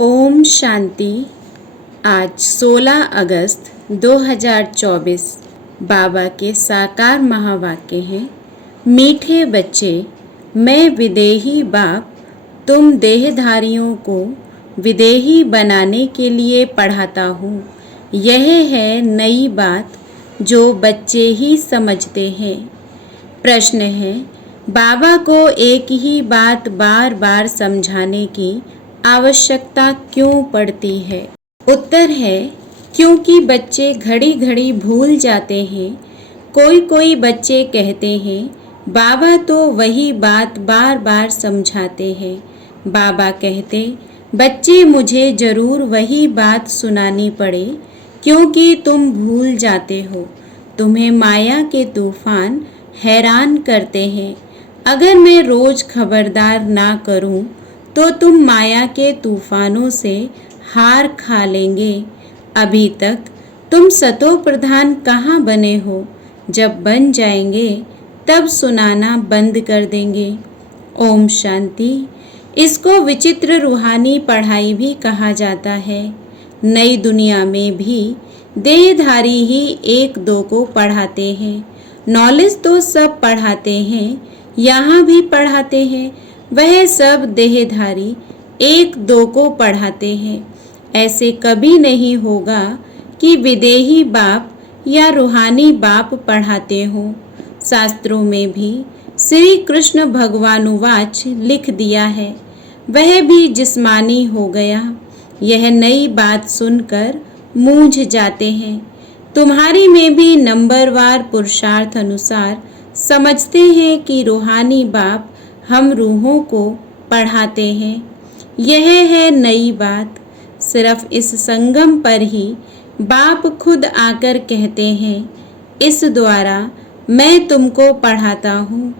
ओम शांति। आज 16 अगस्त 2024 बाबा के साकार महावाक्य हैं। मीठे बच्चे, मैं विदेही बाप तुम देहधारियों को विदेही बनाने के लिए पढ़ाता हूँ। यह है नई बात जो बच्चे ही समझते हैं। प्रश्न है, बाबा को एक ही बात बार बार समझाने की आवश्यकता क्यों पड़ती है? उत्तर है, क्योंकि बच्चे घड़ी घड़ी भूल जाते हैं। कोई बच्चे कहते हैं बाबा तो वही बात बार बार समझाते हैं। बाबा कहते, बच्चे मुझे जरूर वही बात सुनानी पड़े क्योंकि तुम भूल जाते हो। तुम्हें माया के तूफान हैरान करते हैं। अगर मैं रोज खबरदार ना करूं तो तुम माया के तूफानों से हार खा लेंगे। अभी तक तुम सतो प्रधान कहाँ बने हो? जब बन जाएंगे तब सुनाना बंद कर देंगे। ओम शांति। इसको विचित्र रूहानी पढ़ाई भी कहा जाता है। नई दुनिया में भी देहधारी ही एक दो को पढ़ाते हैं। नॉलेज तो सब पढ़ाते हैं, यहाँ भी पढ़ाते हैं। वह सब देहधारी एक दो को पढ़ाते हैं। ऐसे कभी नहीं होगा कि विदेही बाप या रूहानी बाप पढ़ाते हों। शास्त्रों में भी श्री कृष्ण भगवानुवाच लिख दिया है, वह भी जिस्मानी हो गया। यह नई बात सुनकर मूंझ जाते हैं। तुम्हारी में भी नंबरवार पुरुषार्थ अनुसार समझते हैं कि रूहानी बाप हम रूहों को पढ़ाते हैं। यह है नई बात। सिर्फ इस संगम पर ही बाप खुद आकर कहते हैं, इस द्वारा मैं तुमको पढ़ाता हूँ।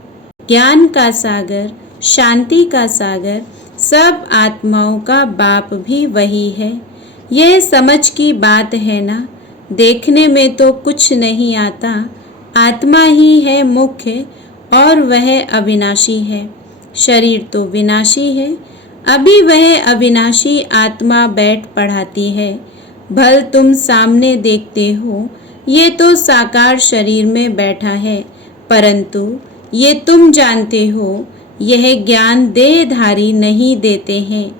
ज्ञान का सागर, शांति का सागर, सब आत्माओं का बाप भी वही है। यह समझ की बात है ना। देखने में तो कुछ नहीं आता। आत्मा ही है मुख्य और वह अविनाशी है। शरीर तो विनाशी है। अभी वह अविनाशी आत्मा बैठ पढ़ाती है। भल तुम सामने देखते हो, ये तो साकार शरीर में बैठा है, परंतु ये तुम जानते हो यह ज्ञान देहधारी नहीं देते हैं।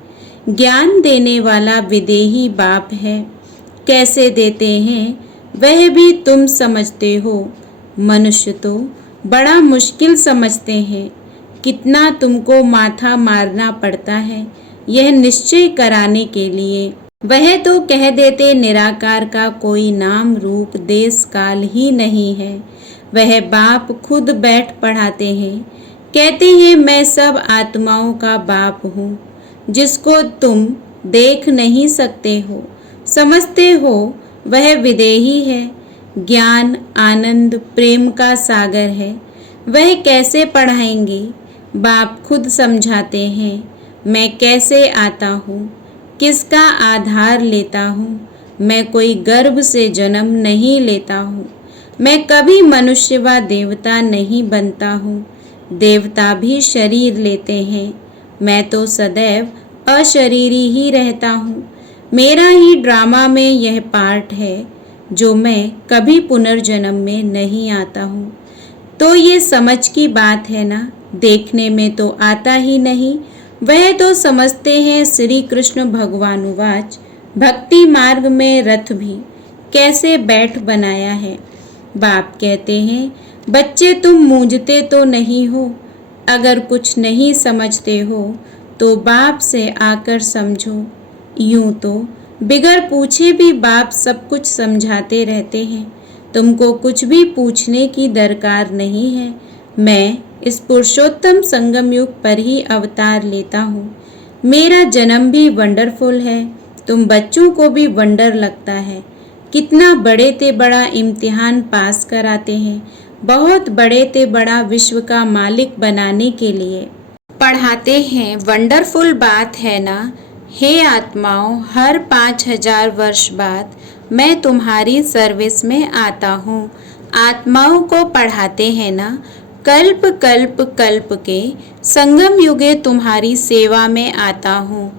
ज्ञान देने वाला विदेही बाप है। कैसे देते हैं वह भी तुम समझते हो। मनुष्य तो बड़ा मुश्किल समझते हैं। कितना तुमको माथा मारना पड़ता है यह निश्चय कराने के लिए। वह तो कह देते निराकार का कोई नाम रूप देश काल ही नहीं है। वह बाप खुद बैठ पढ़ाते हैं। कहते हैं मैं सब आत्माओं का बाप हूँ, जिसको तुम देख नहीं सकते हो, समझते हो वह विदेही है। ज्ञान, आनंद, प्रेम का सागर है। वह कैसे पढ़ाएंगे? बाप खुद समझाते हैं। मैं कैसे आता हूँ, किसका आधार लेता हूँ। मैं कोई गर्भ से जन्म नहीं लेता हूँ। मैं कभी मनुष्य व देवता नहीं बनता हूँ। देवता भी शरीर लेते हैं। मैं तो सदैव अशरीरी ही रहता हूँ। मेरा ही ड्रामा में यह पार्ट है जो मैं कभी पुनर्जन्म में नहीं आता हूँ। तो ये समझ की बात है ना। देखने में तो आता ही नहीं। वह तो समझते हैं श्री कृष्ण भगवानुवाच भक्ति मार्ग में रथ भी कैसे बैठ बनाया है। बाप कहते हैं, बच्चे तुम मूंझते तो नहीं हो। अगर कुछ नहीं समझते हो तो बाप से आकर समझो। यूं तो बिगर पूछे भी बाप सब कुछ समझाते रहते हैं। तुमको कुछ भी पूछने की दरकार नहीं है। मैं इस पुरुषोत्तम संगम युग पर ही अवतार लेता हूँ। मेरा जन्म भी वंडरफुल है। तुम बच्चों को भी वंडर लगता है। कितना बड़े ते बड़ा इम्तिहान पास कराते हैं। बहुत बड़े ते बड़ा विश्व का मालिक बनाने के लिए पढ़ाते हैं। वंडरफुल बात है ना। हे आत्माओं, हर 5000 वर्ष बाद मैं तुम्हारी सर्विस में आता हूँ। आत्माओं को पढ़ाते हैं ना। कल्प कल्प कल्प के संगम युगे तुम्हारी सेवा में आता हूँ।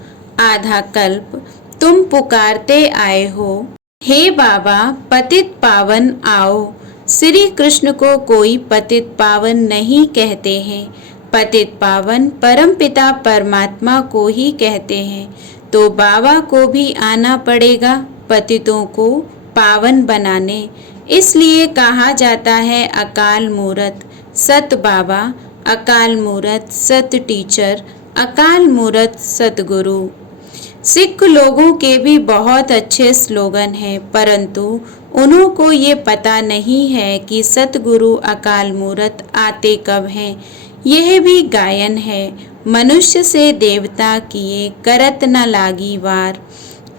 आधा कल्प तुम पुकारते आए हो, हे बाबा पतित पावन आओ। श्री कृष्ण को कोई पतित पावन नहीं कहते हैं, पतित पावन परमपिता परमात्मा को ही कहते हैं। तो बाबा को भी आना पड़ेगा पतितों को पावन बनाने। इसलिए कहा जाता है अकाल मूरत सत बाबा, अकाल मूरत सत टीचर, अकाल मूरत सतगुरु। सिख लोगों के भी बहुत अच्छे स्लोगन हैं, परंतु उन्हों को ये पता नहीं है कि सतगुरु अकाल मूरत आते कब हैं। यह भी गायन है, मनुष्य से देवता किए करत न लागी वार।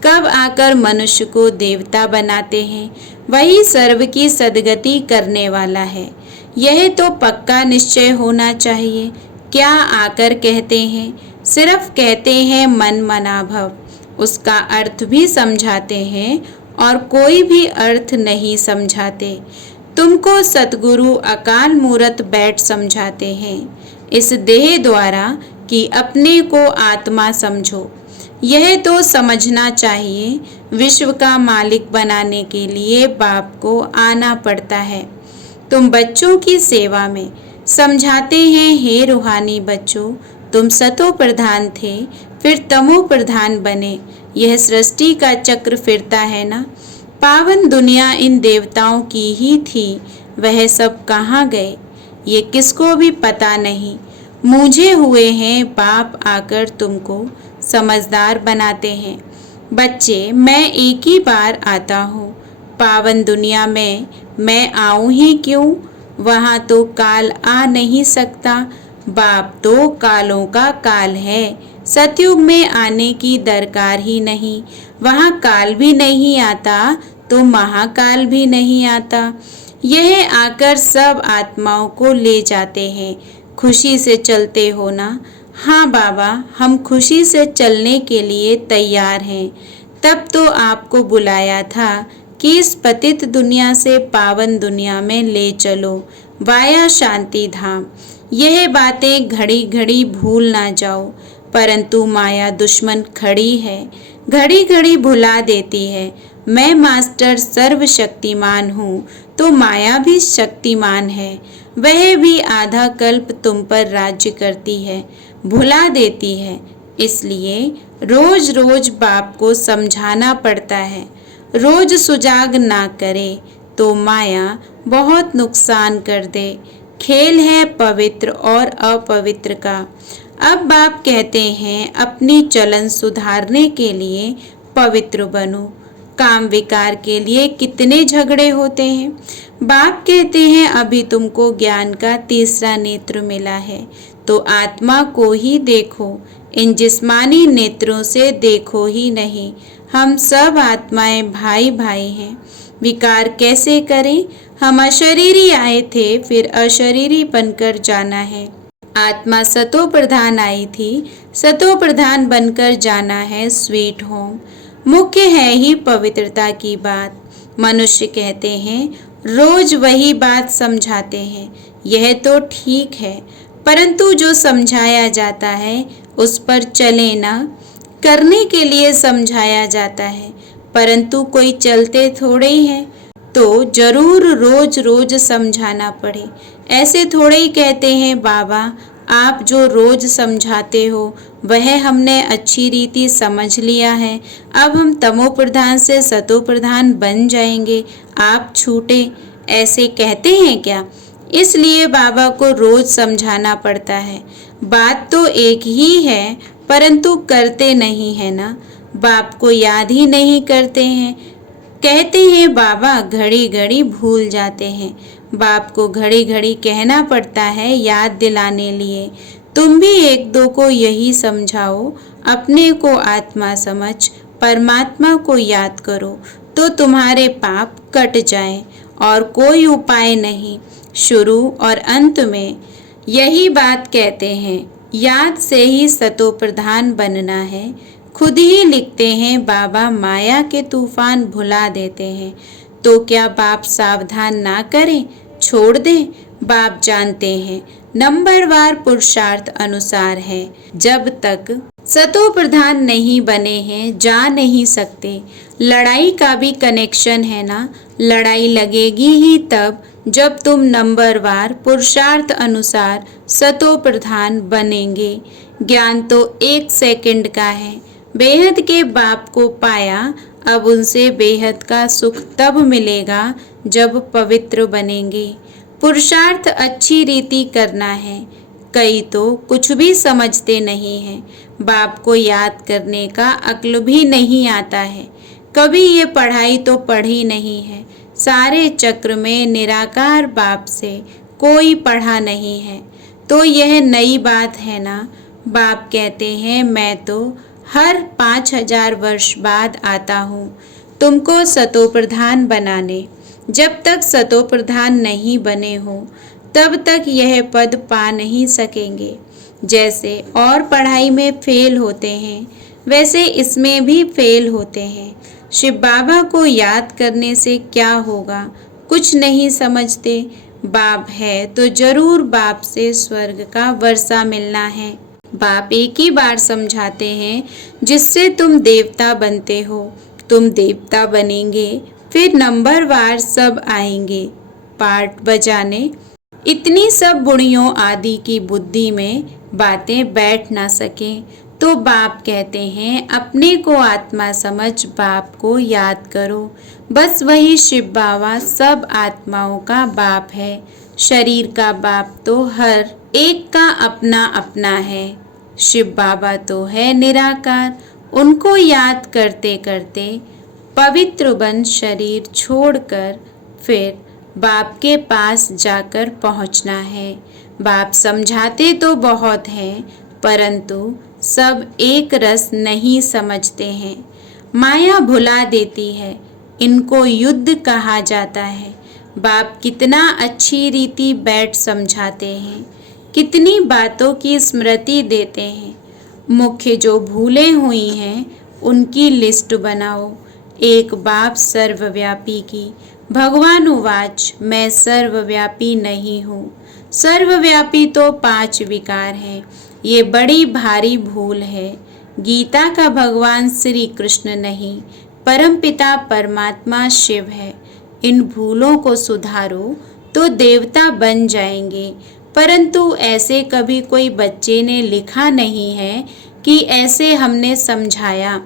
कब आकर मनुष्य को देवता बनाते हैं, वही सर्व की सदगति करने वाला है। यह तो पक्का निश्चय होना चाहिए। क्या आकर कहते हैं, सिर्फ कहते हैं मन मना भव, उसका अर्थ भी समझाते हैं और कोई भी अर्थ नहीं समझाते। तुमको सतगुरु अकाल मूरत बैठ समझाते हैं इस देह द्वारा कि अपने को आत्मा समझो। यह तो समझना चाहिए, विश्व का मालिक बनाने के लिए बाप को आना पड़ता है। तुम बच्चों की सेवा में समझाते हैं, हे रूहानी बच्चों, तुम सतो प्रधान थे, फिर तमो प्रधान बने। यह सृष्टि का चक्र फिरता है ना। पावन दुनिया इन देवताओं की ही थी, वह सब कहाँ गए ये किसको भी पता नहीं। मूझे हुए हैं बाप आकर तुमको समझदार बनाते हैं। बच्चे मैं एक ही बार आता हूँ, पावन दुनिया में मैं आऊँ ही क्यों, वहाँ तो काल आ नहीं सकता। बाप तो कालों का काल है, सतयुग में आने की दरकार ही नहीं। वहाँ काल भी नहीं आता तो महाकाल भी नहीं आता। यह आकर सब आत्माओं को ले जाते हैं। खुशी से चलते हो ना? हाँ बाबा, हम खुशी से चलने के लिए तैयार हैं। तब तो आपको बुलाया था कि इस पतित दुनिया से पावन दुनिया में ले चलो, वाया शांति धाम। यह बातें घड़ी घड़ी भूल ना जाओ, परंतु माया दुश्मन खड़ी है, घड़ी घड़ी भुला देती है। मैं मास्टर सर्वशक्तिमान हूँ, तो माया भी शक्तिमान है। वह भी आधा कल्प तुम पर राज्य करती है, भुला देती है। इसलिए रोज रोज बाप को समझाना पड़ता है। रोज सुजाग ना करे तो माया बहुत नुकसान कर दे। खेल है पवित्र और अपवित्र का। अब बाप कहते हैं अपनी चलन सुधारने के लिए पवित्र बनो। काम विकार के लिए कितने झगड़े होते हैं। बाप कहते हैं अभी तुमको ज्ञान का तीसरा नेत्र मिला है, तो आत्मा को ही देखो, इन जिस्मानी नेत्रों से देखो ही नहीं। हम सब आत्माएं भाई भाई हैं। विकार कैसे करें? हम अशरीरी आए थे, फिर अशरीरी बनकर जाना है। आत्मा सतो प्रधान आई थी, सतो प्रधान बनकर जाना है स्वीट होम। मुख्य है ही पवित्रता की बात। मनुष्य कहते हैं रोज वही बात समझाते हैं, यह तो ठीक है, परंतु जो समझाया जाता है उस पर चले ना। करने के लिए समझाया जाता है, परंतु कोई चलते थोड़े ही है, तो जरूर रोज रोज समझाना पड़े। ऐसे थोड़े ही कहते हैं बाबा आप जो रोज समझाते हो वह हमने अच्छी रीति समझ लिया है, अब हम तमो प्रधान से सतो प्रधान बन जाएंगे, आप छूटे। ऐसे कहते हैं क्या? इसलिए बाबा को रोज समझाना पड़ता है। बात तो एक ही है, परंतु करते नहीं है ना। बाप को याद ही नहीं करते हैं। कहते हैं बाबा घड़ी घड़ी भूल जाते हैं। बाप को घड़ी घड़ी कहना पड़ता है याद दिलाने लिए। तुम भी एक दो को यही समझाओ, अपने को आत्मा समझ परमात्मा को याद करो, तो तुम्हारे पाप कट जाएं। और कोई उपाय नहीं। शुरू और अंत में यही बात कहते हैं, याद से ही सतो प्रधान बनना है। खुद ही लिखते हैं बाबा माया के तूफान भुला देते हैं, तो क्या बाप सावधान ना करें, छोड़ दें? बाप जानते हैं नंबरवार पुरुषार्थ अनुसार है। जब तक सतो प्रधान नहीं बने हैं जा नहीं सकते। लड़ाई का भी कनेक्शन है ना, लड़ाई लगेगी ही तब जब तुम नंबरवार पुरुषार्थ अनुसार सतो प्रधान बनेंगे। ज्ञान तो 1 सेकंड का है। बेहद के बाप को पाया, अब उनसे बेहद का सुख तब मिलेगा जब पवित्र बनेंगे। पुरुषार्थ अच्छी रीति करना है। कई तो कुछ भी समझते नहीं हैं। बाप को याद करने का अक्ल भी नहीं आता है। कभी ये पढ़ाई तो पढ़ी नहीं है। सारे चक्र में निराकार बाप से कोई पढ़ा नहीं है। तो यह नई बात है ना। बाप कहते हैं मैं तो हर 5000 वर्ष बाद आता हूँ तुमको सतो प्रधान बनाने। जब तक सतो प्रधान नहीं बने हो तब तक यह पद पा नहीं सकेंगे। जैसे और पढ़ाई में फेल होते हैं वैसे इसमें भी फेल होते हैं। शिव बाबा को याद करने से क्या होगा, कुछ नहीं समझते। बाप है तो जरूर बाप से स्वर्ग का वर्षा मिलना है। बाप एक ही बार समझाते हैं जिससे तुम देवता बनते हो। तुम देवता बनेंगे फिर नंबरवार सब आएंगे पार्ट बजाने। इतनी सब बुढ़ियों आदि की बुद्धि में बातें बैठ ना सकें तो बाप कहते हैं अपने को आत्मा समझ बाप को याद करो। बस वही शिव बाबा सब आत्माओं का बाप है। शरीर का बाप तो हर एक का अपना अपना है। शिव बाबा तो है निराकार। उनको याद करते करते पवित्र बन शरीर छोड़कर फिर बाप के पास जाकर पहुंचना है। बाप समझाते तो बहुत हैं परंतु सब एक रस नहीं समझते हैं। माया भुला देती है। इनको युद्ध कहा जाता है। बाप कितना अच्छी रीति बैठ समझाते हैं, कितनी बातों की स्मृति देते हैं। मुख्य जो भूलें हुई हैं उनकी लिस्ट बनाओ। एक बाप सर्वव्यापी की। भगवान उवाच मैं सर्वव्यापी नहीं हूँ। सर्वव्यापी तो 5 विकार हैं। ये बड़ी भारी भूल है। गीता का भगवान श्री कृष्ण नहीं, परमपिता परमात्मा शिव है। इन भूलों को सुधारो तो देवता बन जाएंगे। परंतु ऐसे कभी कोई बच्चे ने लिखा नहीं है कि ऐसे हमने समझाया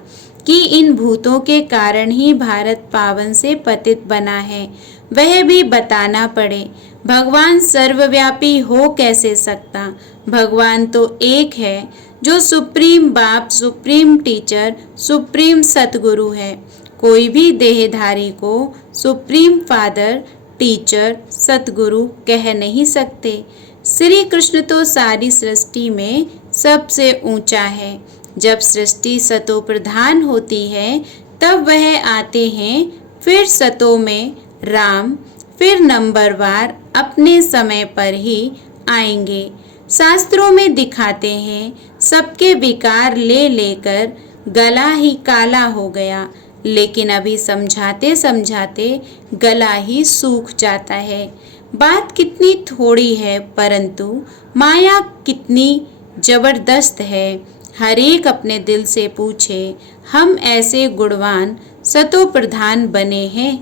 कि इन भूतों के कारण ही भारत पावन से पतित बना है। वह भी बताना पड़े। भगवान सर्वव्यापी हो कैसे सकता। भगवान तो एक है जो सुप्रीम बाप, सुप्रीम टीचर, सुप्रीम सतगुरु है। कोई भी देहधारी को सुप्रीम फादर, टीचर, सतगुरु कह नहीं सकते। श्री कृष्ण तो सारी सृष्टि में सबसे ऊंचा है। जब सृष्टि सतो प्रधान होती है तब वह आते हैं फिर सतो में राम, फिर नंबरवार अपने समय पर ही आएंगे। शास्त्रों में दिखाते हैं सबके विकार ले लेकर गला ही काला हो गया, लेकिन अभी समझाते समझाते गला ही सूख जाता है। बात कितनी थोड़ी है परंतु माया कितनी जबरदस्त है। हर एक अपने दिल से पूछे हम ऐसे गुणवान सतो प्रधान बने हैं।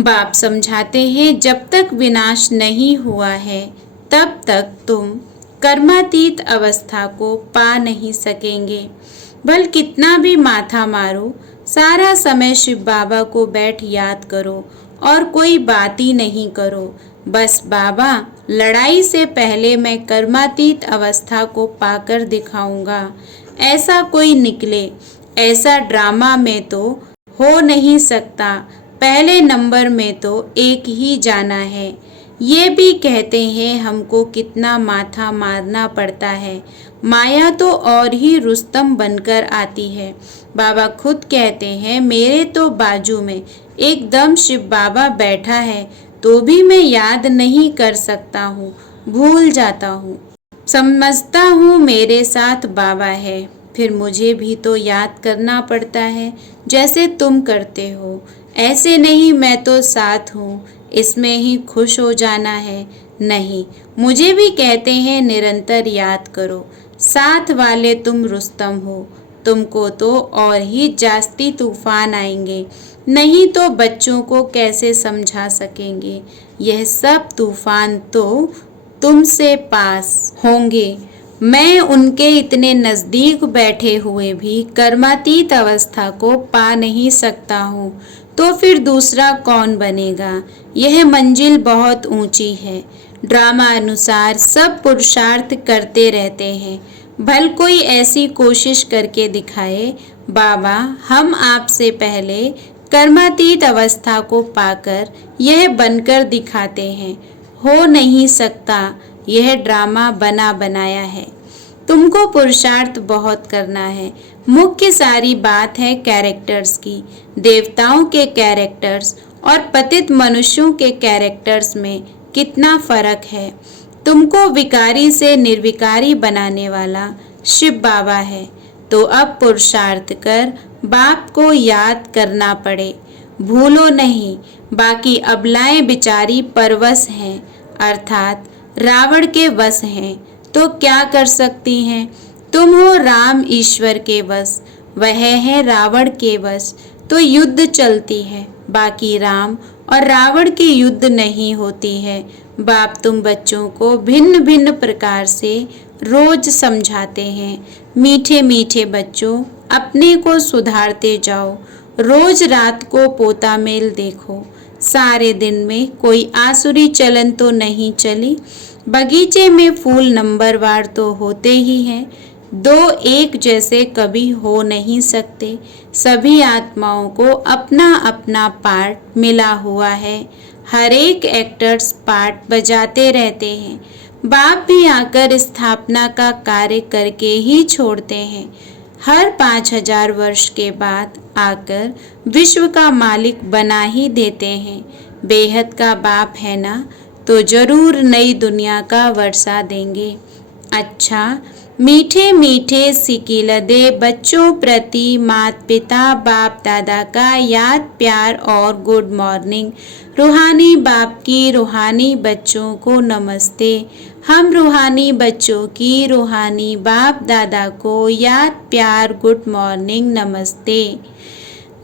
बाप समझाते हैं जब तक विनाश नहीं हुआ है तब तक तुम कर्मातीत अवस्था को पा नहीं सकेंगे। भल कितना भी माथा मारो, सारा समय शिव बाबा को बैठ याद करो और कोई बात ही नहीं करो। बस बाबा लड़ाई से पहले मैं कर्मातीत अवस्था को पाकर दिखाऊंगा। ऐसा कोई निकले, ऐसा ड्रामा में तो हो नहीं सकता। पहले नंबर में तो एक ही जाना है। ये भी कहते हैं हमको कितना माथा मारना पड़ता है। माया तो और ही रुस्तम बनकर आती है। बाबा खुद कहते हैं मेरे तो बाजू में एकदम शिव बाबा बैठा है तो भी मैं याद नहीं कर सकता हूँ, भूल जाता हूँ। समझता हूँ मेरे साथ बाबा है, फिर मुझे भी तो याद करना पड़ता है जैसे तुम करते हो। ऐसे नहीं मैं तो साथ हूँ, इसमें ही खुश हो जाना है। नहीं, मुझे भी कहते हैं निरंतर याद करो, साथ वाले तुम रुस्तम हो, तुमको तो और ही जास्ती तूफान आएंगे, नहीं तो बच्चों को कैसे समझा सकेंगे। यह सब तूफान तो तुमसे पास होंगे। मैं उनके इतने नज़दीक बैठे हुए भी कर्मातीत अवस्था को पा नहीं सकता हूँ, तो फिर दूसरा कौन बनेगा। यह मंजिल बहुत ऊंची है। ड्रामा अनुसार सब पुरुषार्थ करते रहते हैं, भल कोई ऐसी कोशिश करके दिखाए। बाबा, हम आपसे पहले कर्मातीत अवस्था को पाकर यह बनकर दिखाते हैं। हो नहीं सकता, यह ड्रामा बना बनाया है। तुमको पुरुषार्थ बहुत करना है। मुख्य सारी बात है कैरेक्टर्स की। देवताओं के कैरेक्टर्स और पतित मनुष्यों के कैरेक्टर्स में कितना फर्क है। तुमको विकारी से निर्विकारी बनाने वाला शिव बाबा है, तो अब पुरुषार्थ कर बाप को याद करना पड़े। भूलो नहीं, बाकी अबलाएं बिचारी परवश हैं, अर्थात रावण के वश हैं, तो क्या कर सकती हैं। तुम हो राम ईश्वर के वश, वह है रावण के वश, तो युद्ध चलती है। बाकी राम और रावण की युद्ध नहीं होती है। बाप तुम बच्चों को भिन्न भिन्न प्रकार से रोज समझाते हैं। मीठे मीठे बच्चों, अपने को सुधारते जाओ। रोज रात को पोता मेल देखो। सारे दिन में कोई आसुरी चलन तो नहीं चली। बगीचे में फूल नंबरवार तो होते ही हैं, दो एक जैसे कभी हो नहीं सकते। सभी आत्माओं को अपना अपना पार्ट मिला हुआ है। हर एक एक्टर्स पार्ट बजाते रहते हैं। बाप भी आकर स्थापना का कार्य करके ही छोड़ते हैं। हर 5000 वर्ष के बाद आकर विश्व का मालिक बना ही देते हैं। बेहद का बाप है ना, तो जरूर नई दुनिया का वर्षा देंगे। अच्छा, मीठे मीठे सिकिलदे बच्चों प्रति माता पिता बाप दादा का याद प्यार और गुड मॉर्निंग। रूहानी बाप की रूहानी बच्चों को नमस्ते। हम रूहानी बच्चों की रूहानी बाप दादा को याद प्यार गुड मॉर्निंग नमस्ते।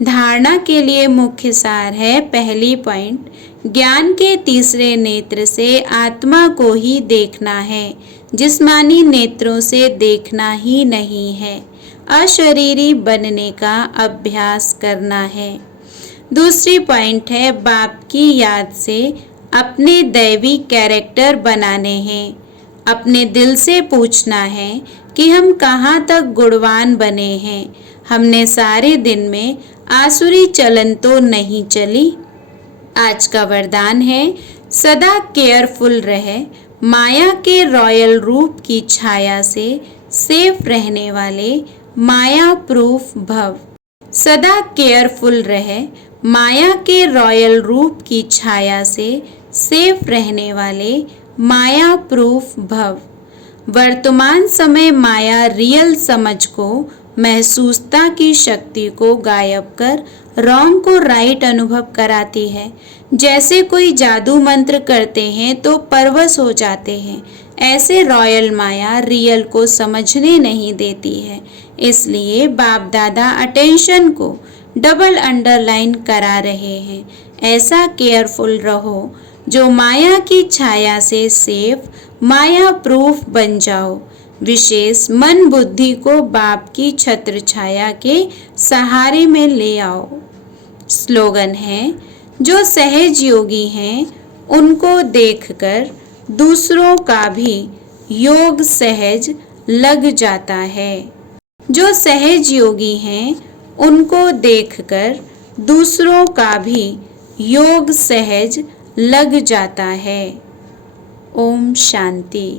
धारणा के लिए मुख्य सार है। पहली पॉइंट, ज्ञान के तीसरे नेत्र से आत्मा को ही देखना है, जिस्मानी नेत्रों से देखना ही नहीं है। अशरीरी बनने का अभ्यास करना है। दूसरी पॉइंट है, बाप की याद से अपने दैवी कैरेक्टर बनाने हैं। अपने दिल से पूछना है कि हम कहाँ तक गुणवान बने हैं। हमने सारे दिन में आसुरी चलन तो नहीं चली। आज का वरदान है, सदा केयरफुल रहे, माया के रॉयल रूप की छाया से सेफ रहने वाले माया प्रूफ भव। सदा केयरफुल रहे, माया के रॉयल रूप की छाया से सेफ रहने वाले माया प्रूफ भव। वर्तमान समय माया रियल समझ को, महसूसता की शक्ति को गायब कर रॉन्ग को राइट अनुभव कराती है। जैसे कोई जादू मंत्र करते हैं तो परवश हो जाते हैं, ऐसे रॉयल माया रियल को समझने नहीं देती है। इसलिए बाप दादा अटेंशन को डबल अंडरलाइन करा रहे हैं। ऐसा केयरफुल रहो जो माया की छाया से सेफ माया प्रूफ बन जाओ। विशेष मन बुद्धि को बाप की छत्र छाया के सहारे में ले आओ। स्लोगन है, जो सहज योगी हैं उनको देखकर दूसरों का भी योग सहज लग जाता है। जो सहज योगी हैं उनको देखकर दूसरों का भी योग सहज लग जाता है। ओम शांति।